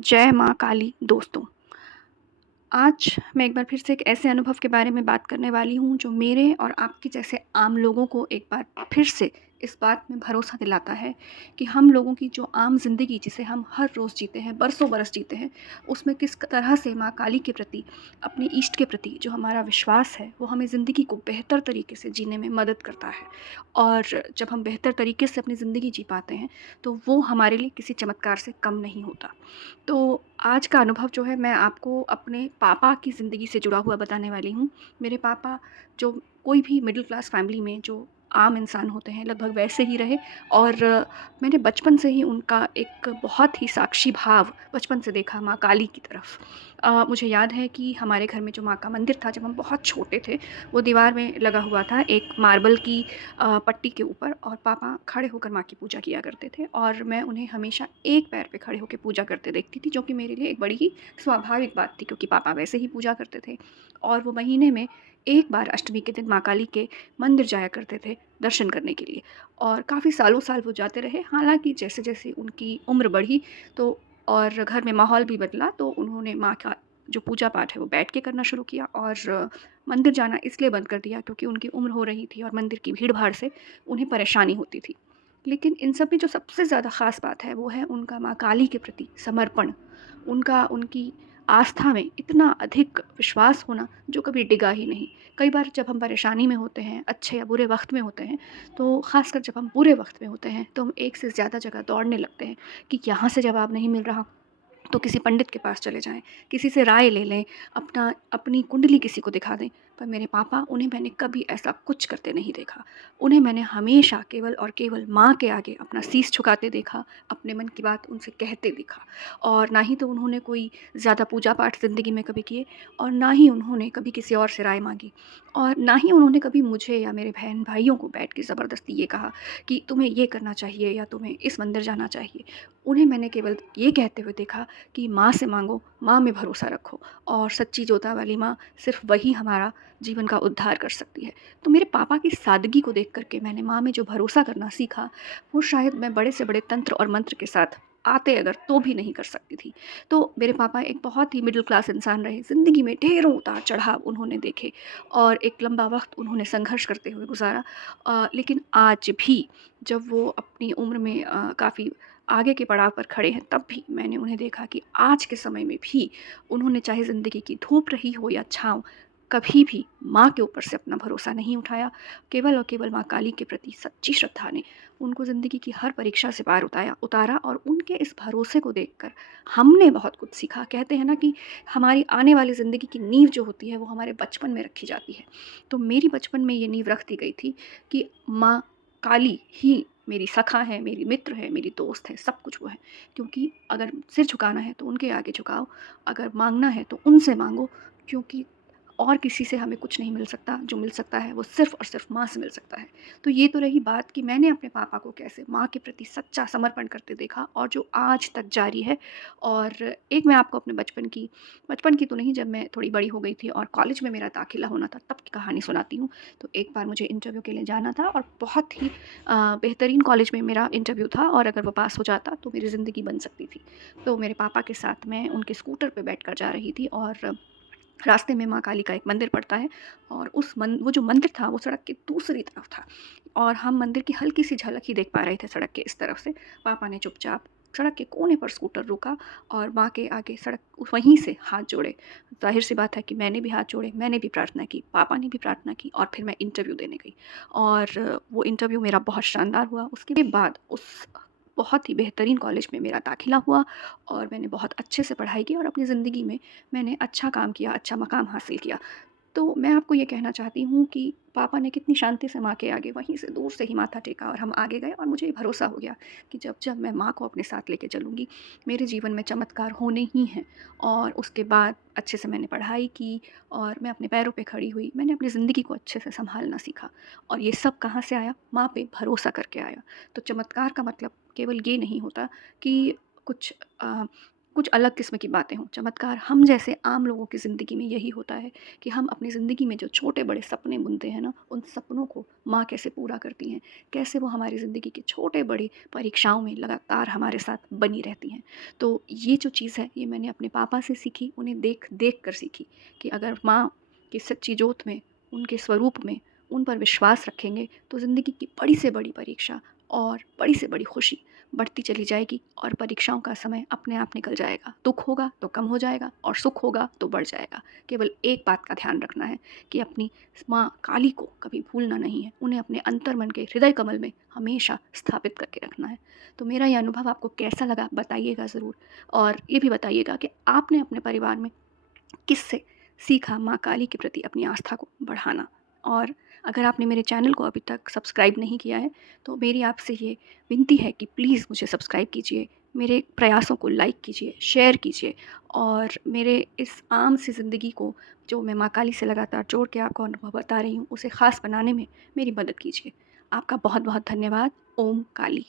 जय माँ काली दोस्तों। आज मैं एक बार फिर से एक ऐसे अनुभव के बारे में बात करने वाली हूँ जो मेरे और आपके जैसे आम लोगों को एक बार फिर से इस बात में भरोसा दिलाता है कि हम लोगों की जो आम ज़िंदगी जिसे हम हर रोज़ जीते हैं, बरसों बरस जीते हैं, उसमें किस तरह से माँ काली के प्रति, अपने इष्ट के प्रति जो हमारा विश्वास है, वो हमें ज़िंदगी को बेहतर तरीके से जीने में मदद करता है। और जब हम बेहतर तरीके से अपनी ज़िंदगी जी पाते हैं, तो वो हमारे लिए किसी चमत्कार से कम नहीं होता। तो आज का अनुभव जो है मैं आपको अपने पापा की ज़िंदगी से जुड़ा हुआ बताने वाली हूँ। मेरे पापा जो कोई भी मिडिल क्लास फ़ैमिली में जो आम इंसान होते हैं लगभग वैसे ही रहे और मैंने बचपन से ही उनका एक बहुत ही साक्षी भाव बचपन से देखा माँ काली की तरफ। मुझे याद है कि हमारे घर में जो माँ का मंदिर था जब हम बहुत छोटे थे, वो दीवार में लगा हुआ था एक मार्बल की पट्टी के ऊपर और पापा खड़े होकर माँ की पूजा किया करते थे और मैं उन्हें हमेशा एक पैर पे खड़े होकर पूजा करते देखती थी, जो कि मेरे लिए एक बड़ी ही स्वाभाविक बात थी क्योंकि पापा वैसे ही पूजा करते थे। और वो महीने में एक बार अष्टमी के दिन माँ काली के मंदिर जाया करते थे दर्शन करने के लिए और काफ़ी सालों साल वो जाते रहे। हालाँकि जैसे-जैसे उनकी उम्र बढ़ी तो और घर में माहौल भी बदला तो उन्होंने माँ का जो पूजा पाठ है वो बैठ के करना शुरू किया और मंदिर जाना इसलिए बंद कर दिया क्योंकि उनकी उम्र हो रही थी और मंदिर की भीड़-भाड़ से उन्हें परेशानी होती थी। लेकिन इन सब में जो सबसे ज़्यादा ख़ास बात है वो है उनका माँ काली के प्रति समर्पण। उनकी आस्था में इतना अधिक विश्वास होना जो कभी डिगा ही नहीं। कई बार जब हम परेशानी में होते हैं, अच्छे या बुरे वक़्त में होते हैं, तो ख़ासकर जब हम बुरे वक़्त में होते हैं, तो हम एक से ज़्यादा जगह दौड़ने लगते हैं कि यहाँ से जवाब नहीं मिल रहा तो किसी पंडित के पास चले जाएँ, किसी से राय ले लें, अपनी कुंडली किसी को दिखा दें। पर मेरे पापा उन्हें मैंने कभी ऐसा कुछ करते नहीं देखा। उन्हें मैंने हमेशा केवल और केवल माँ के आगे अपना शीश झुकाते देखा, अपने मन की बात उनसे कहते देखा। और ना ही तो उन्होंने कोई ज़्यादा पूजा-पाठ ज़िंदगी में कभी किए और ना ही उन्होंने कभी किसी और से राय माँगी। और ना ही उन्होंने कभी मुझे या मेरे बहन-भाइयों को बैठ के ज़बरदस्ती ये कहा कि तुम्हें ये करना चाहिए या तुम्हें इस मंदिर जाना चाहिए। उन्हें मैंने केवल ये कहते हुए देखा कि माँ से माँगो, माँ में भरोसा रखो और सच्ची जोता वाली माँ सिर्फ़ वही हमारा जीवन का उद्धार कर सकती है। तो मेरे पापा की सादगी को देख कर के मैंने माँ में जो भरोसा करना सीखा, वो शायद मैं बड़े से बड़े तंत्र और मंत्र के साथ आते अगर तो भी नहीं कर सकती थी। तो मेरे पापा एक बहुत ही मिडल क्लास इंसान रहे, ज़िंदगी में ढेरों उतार-चढ़ाव उन्होंने देखे और एक लंबा वक़्त उन्होंने संघर्ष करते हुए गुज़ारा। लेकिन आज भी जब वो अपनी उम्र में काफ़ी आगे के पड़ाव पर खड़े हैं, तब भी मैंने उन्हें देखा कि आज के समय में भी उन्होंने चाहे ज़िंदगी की धूप रही हो या छाँव, कभी भी माँ के ऊपर से अपना भरोसा नहीं उठाया। केवल और केवल माँ काली के प्रति सच्ची श्रद्धा ने उनको ज़िंदगी की हर परीक्षा से पार उतारा और उनके इस भरोसे को देखकर हमने बहुत कुछ सीखा। कहते हैं ना कि हमारी आने वाली ज़िंदगी की नींव जो होती है, वो हमारे बचपन में रखी जाती है। तो मेरी बचपन में ये नींव रख दी गई थी कि माँ काली ही मेरी सखा है, मेरी मित्र है, मेरी दोस्त है, सब कुछ वो है। क्योंकि अगर सिर झुकाना है तो उनके आगे झुकाओ, अगर माँगना है तो उनसे माँगो क्योंकि और किसी से हमें कुछ नहीं मिल सकता, जो मिल सकता है वो सिर्फ़ और सिर्फ़ माँ से मिल सकता है। तो ये तो रही बात कि मैंने अपने पापा को कैसे माँ के प्रति सच्चा समर्पण करते देखा और जो आज तक जारी है। और एक मैं आपको अपने बचपन की तो नहीं, जब मैं थोड़ी बड़ी हो गई थी और कॉलेज में मेरा दाखिला होना था तब की कहानी सुनाती हूँ। तो एक बार मुझे इंटरव्यू के लिए जाना था और बहुत ही बेहतरीन कॉलेज में मेरा इंटरव्यू था और अगर वो पास हो जाता तो मेरी ज़िंदगी बन सकती थी। तो मेरे पापा के साथ मैं उनके स्कूटर पे बैठकर जा रही थी और रास्ते में माँ काली का एक मंदिर पड़ता है और वो जो मंदिर था वो सड़क के दूसरी तरफ था और हम मंदिर की हल्की सी झलक ही देख पा रहे थे सड़क के इस तरफ से। पापा ने चुपचाप सड़क के कोने पर स्कूटर रोका और माँ के आगे सड़क वहीं से हाथ जोड़े। ज़ाहिर सी बात है कि मैंने भी हाथ जोड़े, मैंने भी प्रार्थना की, पापा ने भी प्रार्थना की और फिर मैं इंटरव्यू देने गई। और वो इंटरव्यू मेरा बहुत शानदार हुआ। उसके बाद उस बहुत ही बेहतरीन कॉलेज में मेरा दाखिला हुआ और मैंने बहुत अच्छे से पढ़ाई की और अपनी ज़िंदगी में मैंने अच्छा काम किया, अच्छा मकाम हासिल किया। तो मैं आपको ये कहना चाहती हूँ कि पापा ने कितनी शांति से माँ के आगे वहीं से दूर से ही माथा टेका और हम आगे गए और मुझे ये भरोसा हो गया कि जब-जब मैं माँ को अपने साथ लेके चलूँगी, मेरे जीवन में चमत्कार होने ही हैं। और उसके बाद अच्छे से मैंने पढ़ाई की और मैं अपने पैरों पे खड़ी हुई। मैंने अपनी ज़िंदगी को अच्छे से सँभालना सीखा और ये सब कहाँ से आया? माँ पे भरोसा करके आया। तो चमत्कार का मतलब केवल ये नहीं होता कि कुछ कुछ अलग किस्म की बातें हों। चमत्कार हम जैसे आम लोगों की ज़िंदगी में यही होता है कि हम अपनी ज़िंदगी में जो छोटे-बड़े सपने बुनते हैं ना, उन सपनों को माँ कैसे पूरा करती हैं, कैसे वो हमारी ज़िंदगी के छोटे-बड़े परीक्षाओं में लगातार हमारे साथ बनी रहती हैं। तो ये जो चीज़ है, ये मैंने अपने पापा से सीखी, उन्हें देख कर सीखी कि अगर माँ की सच्ची जोत में, उनके स्वरूप में, उन पर विश्वास रखेंगे, तो ज़िंदगी की बड़ी से बड़ी परीक्षा और बड़ी से बड़ी खुशी बढ़ती चली जाएगी और परीक्षाओं का समय अपने आप निकल जाएगा। दुःख होगा तो कम हो जाएगा और सुख होगा तो बढ़ जाएगा। केवल एक बात का ध्यान रखना है कि अपनी माँ काली को कभी भूलना नहीं है। उन्हें अपने अंतर्मन के हृदय कमल में हमेशा स्थापित करके रखना है। तो मेरा ये अनुभव आपको कैसा लगा बताइएगा ज़रूर, और ये भी बताइएगा कि आपने अपने परिवार में किससे सीखा माँ काली के प्रति अपनी आस्था को बढ़ाना। और अगर आपने मेरे चैनल को अभी तक सब्सक्राइब नहीं किया है, तो मेरी आपसे ये विनती है कि प्लीज़ मुझे सब्सक्राइब कीजिए, मेरे प्रयासों को लाइक कीजिए, शेयर कीजिए, और मेरे इस आम सी ज़िंदगी को, जो मैं माँ काली से लगातार जोड़ के आपको अनुभव बता रही हूँ, उसे ख़ास बनाने में मेरी मदद कीजिए। आपका बहुत बहुत धन्यवाद। ओम काली।